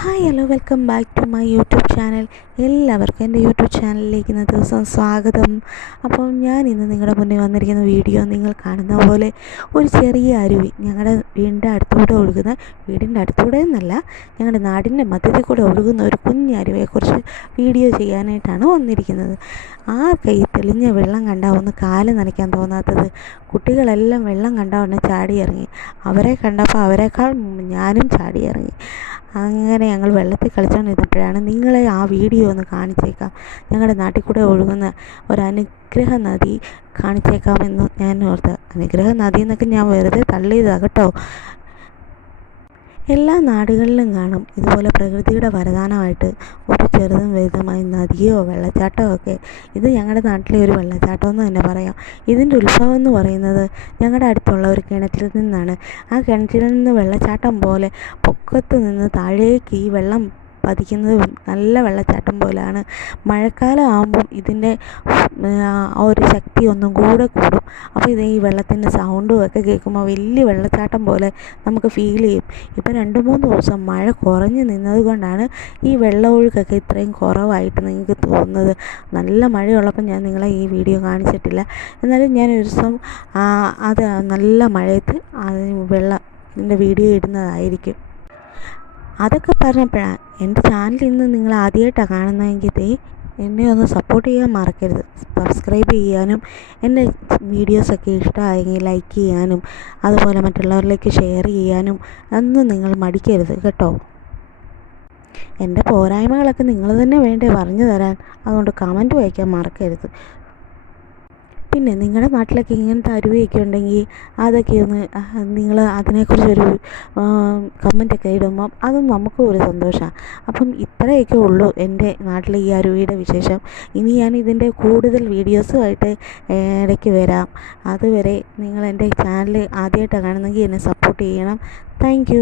Hi hello welcome back to my YouTube channel. എല്ലാവർക്കും എൻ്റെ YouTube ചാനലിലേക്ക് ഇന്ന ദിവസം സ്വാഗതം. അപ്പോൾ ഞാൻ ഇന്ന് നിങ്ങളുടെ മുന്നിൽ വന്നിരിക്കുന്ന വീഡിയോ നിങ്ങൾ കാണുന്ന പോലെ ഒരു ചെറിയ അരുവി ഞങ്ങളുടെ വീടിൻ്റെ അടുത്തൂടെ എന്നല്ല, ഞങ്ങളുടെ നാടിൻ്റെ മധ്യത്തിൽ കൂടെ ഒഴുകുന്ന ഒരു കുഞ്ഞ് അരുവിയെക്കുറിച്ച് വീഡിയോ ചെയ്യാനായിട്ടാണ് വന്നിരിക്കുന്നത്. ആർക്കാ ഈ തെളിഞ്ഞ വെള്ളം കണ്ടാൽ ഒന്ന് കാല് നനയ്ക്കാൻ തോന്നാത്തത്? കുട്ടികളെല്ലാം വെള്ളം കണ്ടാൽ ഒന്ന് ചാടിയിറങ്ങി. അവരെ കണ്ടപ്പോൾ അവരെക്കാൾ ഞാനും ചാടിയിറങ്ങി. അങ്ങനെ ഞങ്ങൾ വെള്ളത്തിൽ കളിച്ചുകൊണ്ടിരുന്നപ്പോഴാണ് നിങ്ങളെ ആ വീഡിയോ ഒന്ന് കാണിച്ചേക്കാം, ഞങ്ങളുടെ നാട്ടിൽ കൂടെ ഒഴുകുന്ന ഒരു അനുഗ്രഹ നദി കാണിച്ചേക്കാമെന്ന് ഞാൻ ഓർത്ത്. അനുഗ്രഹ നദി എന്നൊക്കെ ഞാൻ വെറുതെ തള്ളിയതാണ് കേട്ടോ. എല്ലാ നാടുകളിലും കാണും ഇതുപോലെ പ്രകൃതിയുടെ വരദാനമായിട്ട് ഒരു ചെറുതും വലുതുമായ നദിയോ വെള്ളച്ചാട്ടമോ ഒക്കെ. ഇത് ഞങ്ങളുടെ നാട്ടിലെ ഒരു വെള്ളച്ചാട്ടം എന്ന് തന്നെ പറയാം. ഇതിൻ്റെ ഉത്ഭവം എന്ന് പറയുന്നത് ഞങ്ങളുടെ അടുത്തുള്ള ഒരു കിണറ്റിൽ നിന്നാണ്. ആ കിണറ്റിൽ നിന്ന് വെള്ളച്ചാട്ടം പോലെ പൊക്കത്ത് നിന്ന് താഴേക്ക് ഈ വെള്ളം പതിക്കുന്നത് നല്ല വെള്ളച്ചാട്ടം പോലെയാണ്. മഴക്കാലം ആകുമ്പം ഇതിൻ്റെ ഒരു ശക്തി ഒന്നും കൂടെ കൂടും. അപ്പോൾ ഇത് ഈ വെള്ളത്തിൻ്റെ സൗണ്ടും ഒക്കെ കേൾക്കുമ്പോൾ വലിയ വെള്ളച്ചാട്ടം പോലെ നമുക്ക് ഫീൽ ചെയ്യും. ഇപ്പോൾ 2-3 ദിവസം മഴ കുറഞ്ഞു നിന്നത് കൊണ്ടാണ് ഈ വെള്ളമൊഴുക്കൊക്കെ ഇത്രയും കുറവായിട്ട് നിങ്ങൾക്ക് തോന്നുന്നത്. നല്ല മഴയുള്ളപ്പോൾ ഞാൻ നിങ്ങളെ ഈ വീഡിയോ കാണിച്ചിട്ടില്ല. എന്നാലും ഞാൻ ഒരു ദിവസം അത് നല്ല മഴയത്ത് ഇതിൻ്റെ വീഡിയോ ഇടുന്നതായിരിക്കും. അതൊക്കെ പറഞ്ഞപ്പോഴാണ് എൻ്റെ ചാനൽ ഇന്ന് നിങ്ങൾ ആദ്യമായിട്ടാണ് കാണുന്നതെങ്കിൽ എന്നെ ഒന്ന് സപ്പോർട്ട് ചെയ്യാൻ മറക്കരുത്. സബ്സ്ക്രൈബ് ചെയ്യാനും എൻ്റെ വീഡിയോസൊക്കെ ഇഷ്ടമായെങ്കിൽ ലൈക്ക് ചെയ്യാനും അതുപോലെ മറ്റുള്ളവരിലേക്ക് ഷെയർ ചെയ്യാനും ഒന്നും നിങ്ങൾ മടിക്കരുത് കേട്ടോ. എൻ്റെ പോരായ്മകളൊക്കെ നിങ്ങൾ തന്നെ വേണ്ടേ പറഞ്ഞു തരാൻ. അതുകൊണ്ട് കമൻറ്റ് വായിക്കാൻ മറക്കരുത്. പിന്നെ നിങ്ങളുടെ നാട്ടിലൊക്കെ ഇങ്ങനത്തെ അരുവിയൊക്കെ ഉണ്ടെങ്കിൽ അതൊക്കെ ഒന്ന് നിങ്ങൾ അതിനെക്കുറിച്ചൊരു കമൻറ്റൊക്കെ ഇടുമ്പം അതും നമുക്കും ഒരു സന്തോഷമാണ്. അപ്പം ഇത്രയൊക്കെ ഉള്ളൂ എൻ്റെ നാട്ടിലെ ഈ അരുവിയുടെ വിശേഷം. ഇനി ഞാൻ ഇതിൻ്റെ കൂടുതൽ വീഡിയോസുമായിട്ട് ഇടയ്ക്ക് വരാം. അതുവരെ നിങ്ങൾ എൻ്റെ ചാനൽ ആദ്യമായിട്ടാണ് കാണുന്നെങ്കിൽ എന്നെ സപ്പോർട്ട് ചെയ്യണം. താങ്ക്